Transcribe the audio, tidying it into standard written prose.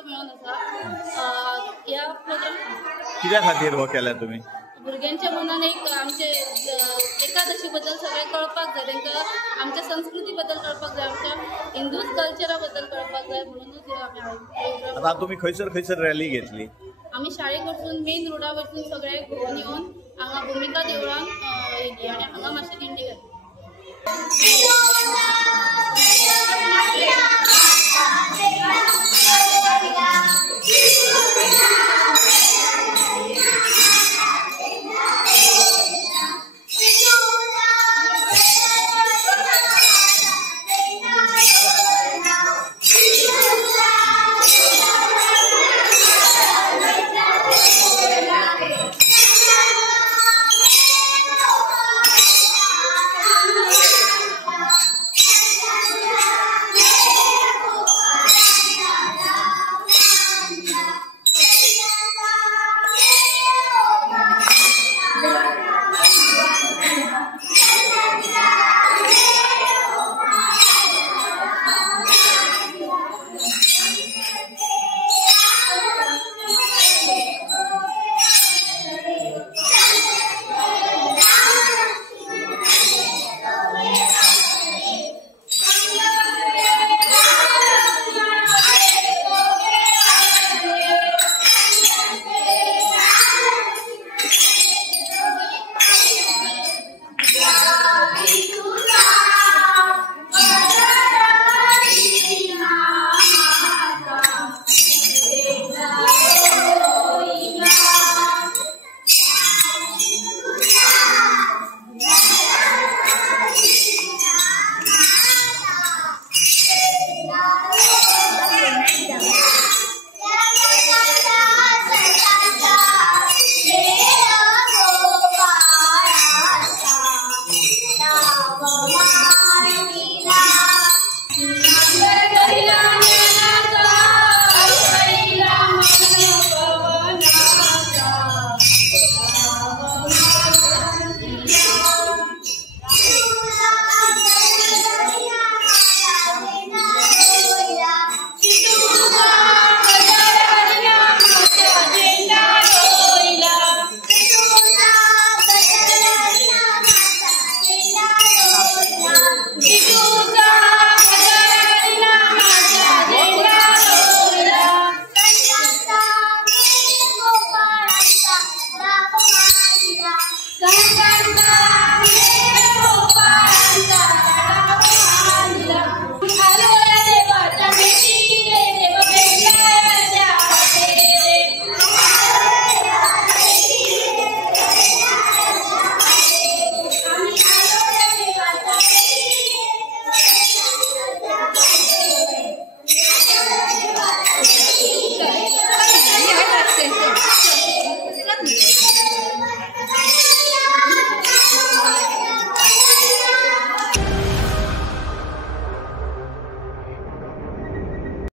असं मिळून आसा या प्रोग्राम कित्या खातीर हो केला तुम्ही? भुरग्यांच्या मनान एक आमचे एकादशी बद्दल सगळे कळपाक जाय, तांकां आमच्या संस्कृती बद्दल कळपाक जाय, आमच्या हिंदू कल्चरा बद्दल कळपाक जाय म्हणूनच आमी आता तुम्ही खंयसर रॅली घेतली? आमी शाळेक वचून मेन रोडा वचून सगळे घेवन येवन हांगा भुमिका देवळान येयली आनी हांगा मातशी दिंडी घातली.